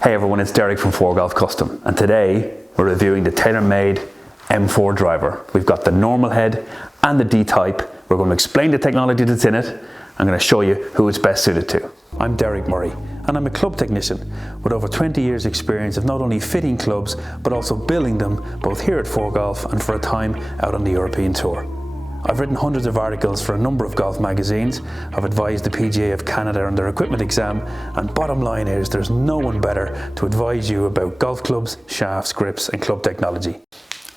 Hey everyone, it's Derek from ForeGolf Custom, and today we're reviewing the TaylorMade M4 Driver. We've got the normal head and the D-Type. We're going to explain the technology that's in it. I'm going to show you who it's best suited to. I'm Derek Murray, and I'm a club technician with over 20 years experience of not only fitting clubs, but also building them both here at ForeGolf and for a time out on the European Tour. I've written hundreds of articles for a number of golf magazines. I've advised the PGA of Canada on their equipment exam, and bottom line is there's no one better to advise you about golf clubs, shafts, grips and club technology.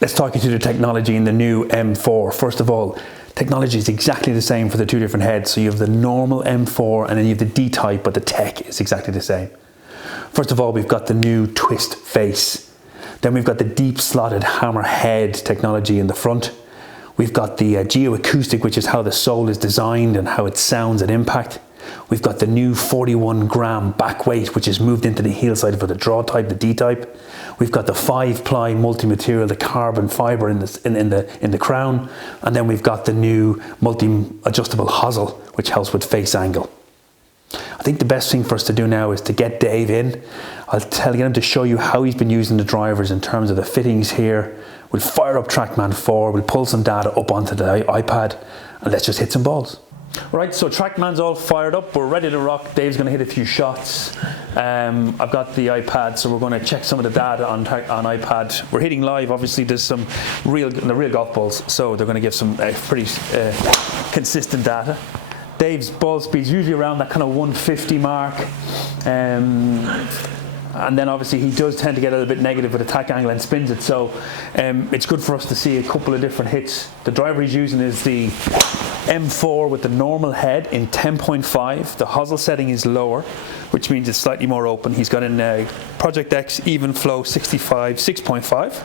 Let's talk you through the technology in the new M4. First of all, technology is exactly the same for the two different heads. So you have the normal M4 and then you have the D-Type, but the tech is exactly the same. First of all, we've got the new twist face. Then we've got the deep slotted hammer head technology in the front. We've got the geoacoustic, which is how the sole is designed and how it sounds at impact. We've got the new 41 gram back weight, which is moved into the heel side for the draw type, the D-Type. We've got the 5-ply multi-material, the carbon fiber in the crown. And then we've got the new multi-adjustable hosel, which helps with face angle. I think the best thing for us to do now is to get Dave in. Get him to show you how he's been using the drivers in terms of the fittings here. We'll fire up TrackMan 4, we'll pull some data up onto the iPad, and let's just hit some balls. Right, so TrackMan's all fired up, we're ready to rock. Dave's going to hit a few shots. I've got the iPad, so we're going to check some of the data on iPad. We're hitting live, obviously there's some real golf balls, so they're going to give some pretty consistent data. Dave's ball speed's usually around that kind of 150 mark. And then obviously he does tend to get a little bit negative with attack angle and spins it, so it's good for us to see a couple of different hits. The driver he's using is the M4 with the normal head in 10.5. The hosel setting is lower, which means it's slightly more open. He's got in Project X Even Flow 65 6.5,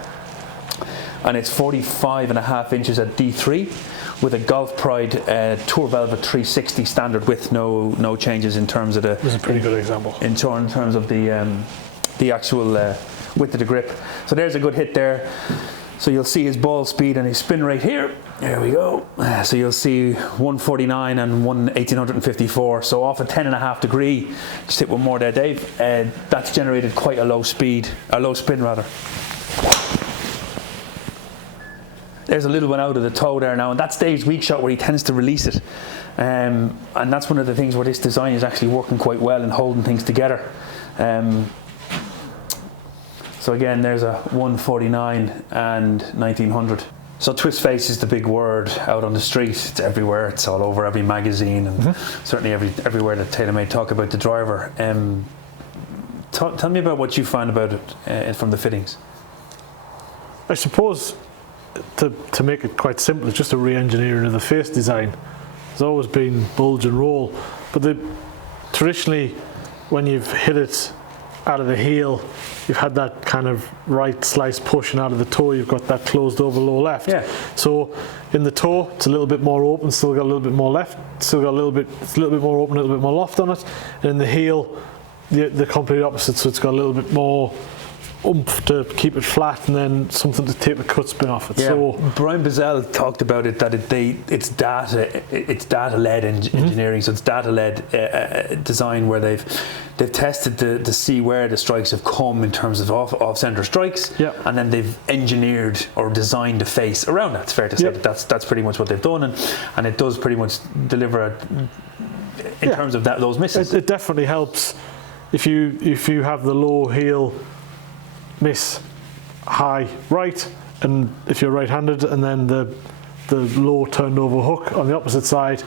and it's 45.5 inches at D3 with a Golf Pride Tour Velvet 360 standard width, no changes in terms of the. This is a pretty good example. In terms of the actual width of the grip. So there's a good hit there. So you'll see his ball speed and his spin rate here. There we go. So you'll see 149 and 1854. So off a 10.5 degree. Just hit one more there, Dave. That's generated quite a low spin rather. There's a little one out of the toe there now, and that's Dave's weak shot where he tends to release it. And that's one of the things where this design is actually working quite well and holding things together. So again, there's a 149 and 1900. So twist face is the big word out on the street. It's everywhere. It's all over every magazine and certainly everywhere that TaylorMade talk about the driver. Tell me about what you find about it from the fittings. I suppose to make it quite simple, it's just a re-engineering of the face design. There's always been bulge and roll, but traditionally when you've hit it out of the heel, you've had that kind of right slice push, and out of the toe you've got that closed over low left. Yeah. So in the toe it's a little bit more open, still got a little bit more left, it's a little bit more open, a little bit more loft on it. And in the heel, the complete opposite, so it's got a little bit more oomph to keep it flat, and then something to take the cut spin off it. Yeah. So Brian Bazell talked about it that it's data-led engineering, so it's data-led design where they've tested to see where the strikes have come in terms of off-center strikes, and then they've engineered or designed the face around that. It's fair to say that that's pretty much what they've done, and it does pretty much deliver in terms of those misses. It definitely helps if you have the low heel miss high right, and if you're right-handed, and then the low turned over hook on the opposite side.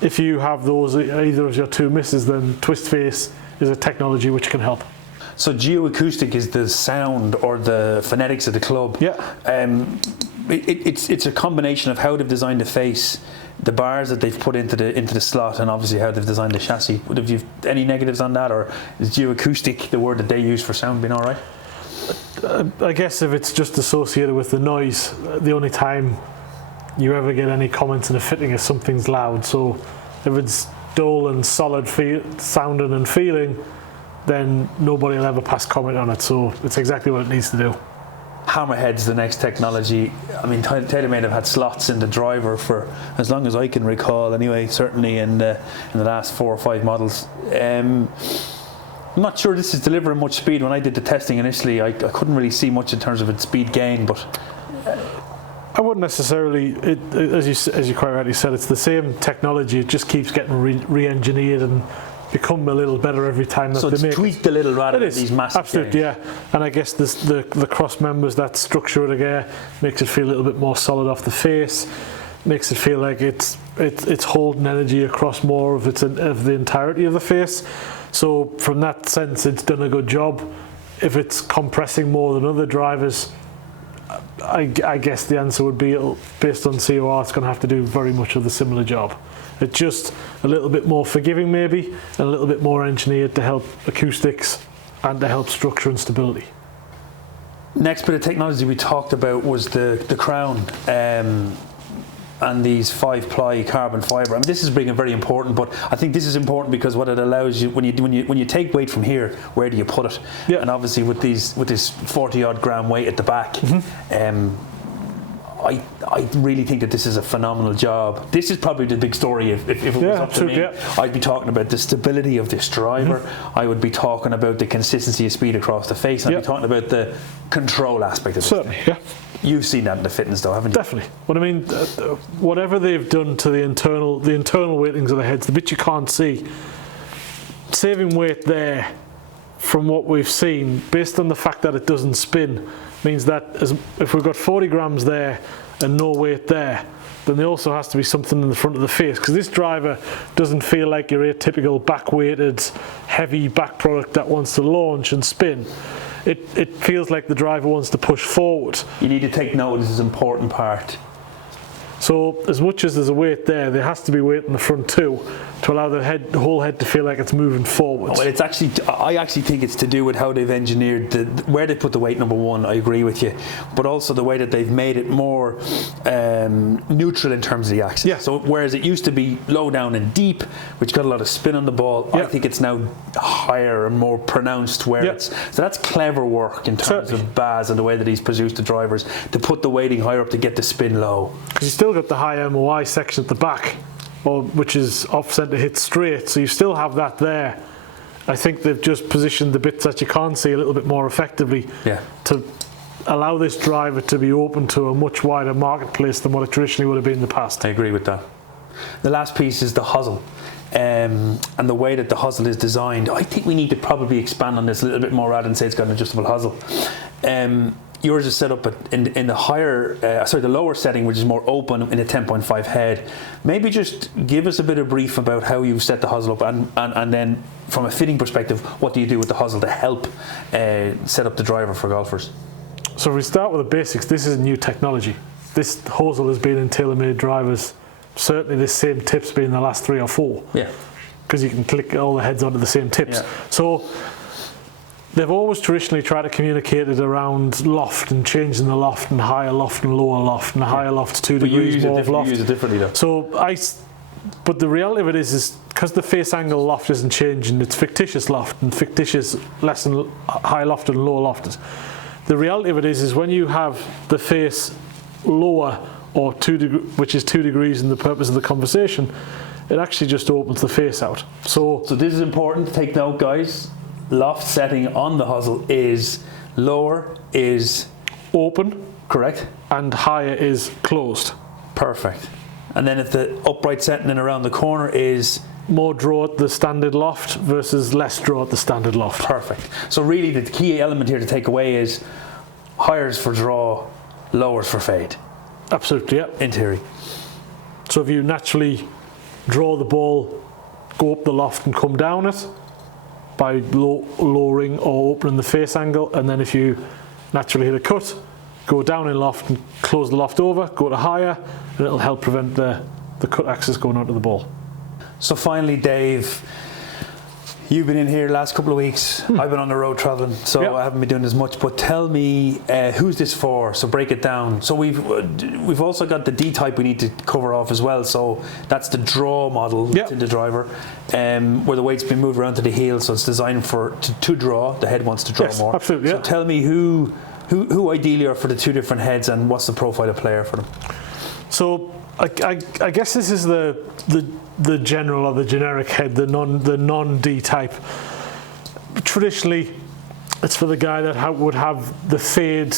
If you have those either as your two misses, then twist face is a technology which can help. So geoacoustic is the sound or the phonetics of the club. Yeah. It's a combination of how they've designed the face, the bars that they've put into the slot, and obviously how they've designed the chassis. Have you any negatives on that, or is geoacoustic the word that they use for sound been all right? I guess if it's just associated with the noise, the only time you ever get any comments in a fitting is something's loud. So if it's dull and solid sounding and feeling, then nobody will ever pass comment on it. So it's exactly what it needs to do. Hammerhead's the next technology. I mean, TaylorMade have had slots in the driver for as long as I can recall anyway, certainly in the last 4 or 5 models. I'm not sure this is delivering much speed. When I did the testing initially, I couldn't really see much in terms of its speed gain, but I wouldn't necessarily, as you quite rightly said, it's the same technology, it just keeps getting re-engineered and become a little better every time that so they it's make tweaked a little rather than these massive absolutely gains. yeah. And I guess the cross members, that structure of the gear makes it feel a little bit more solid off the face, makes it feel like it's holding energy across more of the entirety of the face. So from that sense, it's done a good job. If it's compressing more than other drivers, I guess the answer would be, based on COR, it's going to have to do very much of the similar job. It's just a little bit more forgiving maybe, and a little bit more engineered to help acoustics and to help structure and stability. Next bit of technology we talked about was the crown and these 5-ply carbon fibre. I mean, this is being very important, but I think this is important because what it allows you, when you take weight from here, where do you put it? Yeah. And obviously with this 40-odd gram weight at the back, I really think that this is a phenomenal job. This is probably the big story. If it was up to me, I'd be talking about the stability of this driver. I would be talking about the consistency of speed across the face. I'd be talking about the control aspect of it. Certainly, yeah. You've seen that in the fitness though, haven't you? Definitely. But I mean, whatever they've done to the internal weightings of the heads, the bit you can't see, saving weight there from what we've seen, based on the fact that it doesn't spin, means that if we've got 40 grams there and no weight there, then there also has to be something in the front of the face, because this driver doesn't feel like your atypical back-weighted, heavy back product that wants to launch and spin. It feels like the driver wants to push forward. You need to take note, this is an important part. So as much as there's a weight there has to be weight in the front too, to allow the whole head to feel like it's moving forward. Well, I actually think it's to do with how they've engineered where they put the weight, number one, I agree with you, but also the way that they've made it more neutral in terms of the axis. Yeah. So whereas it used to be low down and deep, which got a lot of spin on the ball, I think it's now higher and more pronounced where it's, so that's clever work in terms of Baz and the way that he's produced the drivers to put the weighting higher up to get the spin low. Because you still got the high MOI section at the back, which is offset to hit straight, so you still have that there. I think they've just positioned the bits that you can't see a little bit more effectively to allow this driver to be open to a much wider marketplace than what it traditionally would have been in the past. I agree with that. The last piece is the hosel. And the way that the hosel is designed, I think we need to probably expand on this a little bit more rather than say it's got an adjustable hosel. Yours is set up in the the lower setting, which is more open in a 10.5 head. Maybe just give us a bit of brief about how you set the hosel up, and then from a fitting perspective, what do you do with the hosel to help set up the driver for golfers? So if we start with the basics, this is new technology. This hosel has been in TaylorMade drivers. Certainly this same tip's been in the last 3 or 4. Yeah. Because you can click all the heads onto the same tips. Yeah. So they've always traditionally tried to communicate it around loft and changing the loft and higher loft and lower loft, and higher loft's 2 degrees more of loft. You use it differently though. So but the reality of it is because the face angle loft isn't changing, it's fictitious loft and fictitious less than high loft and lower loft. The reality of it is when you have the face lower or 2 degrees, which is 2 degrees in the purpose of the conversation, it actually just opens the face out. So this is important to take note, guys. Loft setting on the hosel is lower is open, correct, and higher is closed. Perfect. And then if the upright setting in around the corner is more draw at the standard loft versus less draw at the standard loft. Perfect. So really the key element here to take away is higher's for draw, lower's for fade. Absolutely, yeah. In theory. So if you naturally draw the ball, go up the loft and come down it by lowering or opening the face angle, and then if you naturally hit a cut, go down in loft and close the loft over, go to higher, and it'll help prevent the cut axis going onto the ball. So finally, Dave, you've been in here the last couple of weeks. I've been on the road traveling, so I haven't been doing as much. But tell me, who's this for? So break it down. So we've also got the D-Type we need to cover off as well. So that's the draw model in the driver, where the weight's been moved around to the heel. So it's designed to draw. The head wants to draw more. Absolutely. So tell me who ideally are for the 2 different heads, and what's the profile of player for them? So I guess this is the general or the generic head, the non D-type. traditionally, it's for the guy that would have the fade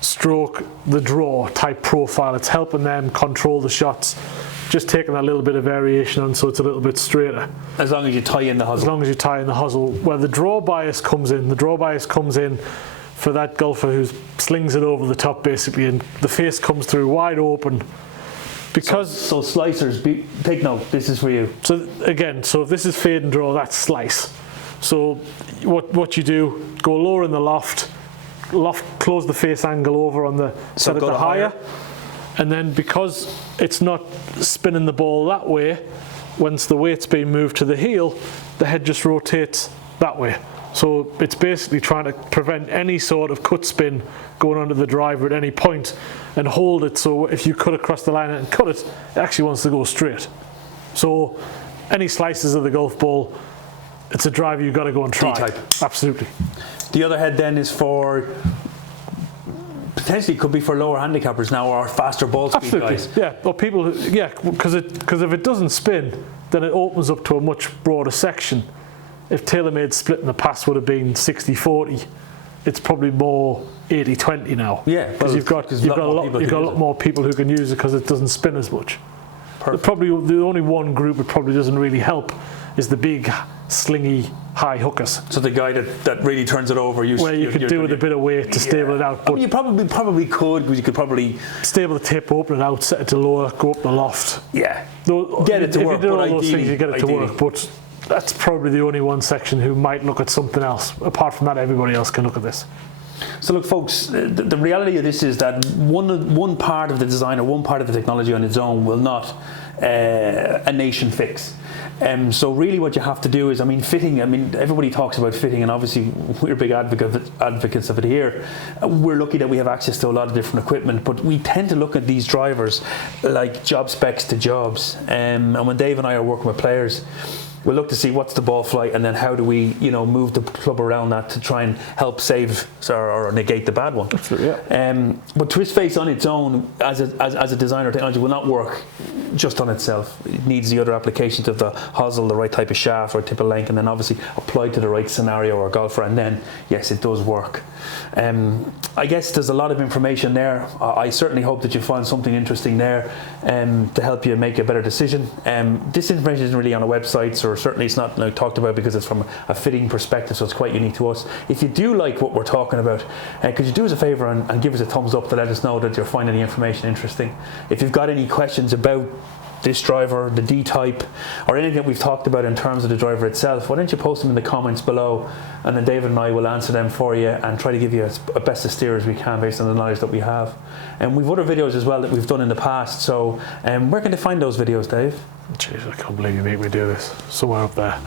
stroke the draw type profile. It's helping them control the shots, just taking that little bit of variation on so it's a little bit straighter. As long as you tie in the hosel. As long as you tie in the hosel. Where the draw bias comes in, for that golfer who slings it over the top basically, and the face comes through wide open. Because so slicers, take note, this is for you. So again, so if this is fade and draw, that's slice. So what you do, go lower in the loft, close the face angle over on the, set it to higher, and then because it's not spinning the ball that way, once the weight's being moved to the heel, the head just rotates that way. So it's basically trying to prevent any sort of cut spin going onto the driver at any point, and hold it so if you cut across the line and cut it, it actually wants to go straight. So any slices of the golf ball, it's a driver you've got to go and try. D-type. Absolutely. The other head then is for, potentially could be for lower handicappers now, or faster ball speed Absolutely. guys. Yeah, or people who, yeah, because if it doesn't spin, then it opens up to a much broader section. If TaylorMade split in the past would have been 60-40, it's probably more 80-20 now. Yeah, because you've got a lot more people who can use it because it doesn't spin as much. Probably the only one group it probably doesn't really help is the big slingy high hookers. So the guy that really turns it over, where you could do with a bit of weight to stable it out. But I mean, you probably could, because you could probably stable the tip, open it out, set it to lower, go up the loft. Yeah, get it to work. If you did all those things, you get it to work. But that's probably the only one section who might look at something else. Apart from that, everybody else can look at this. So look, folks, the reality of this is that one part of the design or one part of the technology on its own will not a nation fix. So really what you have to do is, I mean, fitting, I mean, everybody talks about fitting, and obviously we're big advocates of it here. We're lucky that we have access to a lot of different equipment, but we tend to look at these drivers like job specs to jobs. And when Dave and I are working with players, we'll look to see what's the ball flight, and then how do we, move the club around that to try and help save or negate the bad one. Absolutely, yeah. But twist face on its own, as a designer technology, will not work just on itself. It needs the other applications of the hosel, the right type of shaft or type of length, and then obviously applied to the right scenario or golfer, and then yes, it does work. I guess there's a lot of information there. I certainly hope that you find something interesting there to help you make a better decision. This information isn't really on our websites, or certainly it's not talked about because it's from a fitting perspective, so it's quite unique to us. If you do like what we're talking about, could you do us a favour and give us a thumbs up to let us know that you're finding the information interesting. If you've got any questions about this driver, the D-Type, or anything that we've talked about in terms of the driver itself, why don't you post them in the comments below, and then David and I will answer them for you and try to give you a best of steer as we can based on the knowledge that we have. And we've other videos as well that we've done in the past, so where can they find those videos, Dave? Jeez, I can't believe you make me do this. Somewhere up there.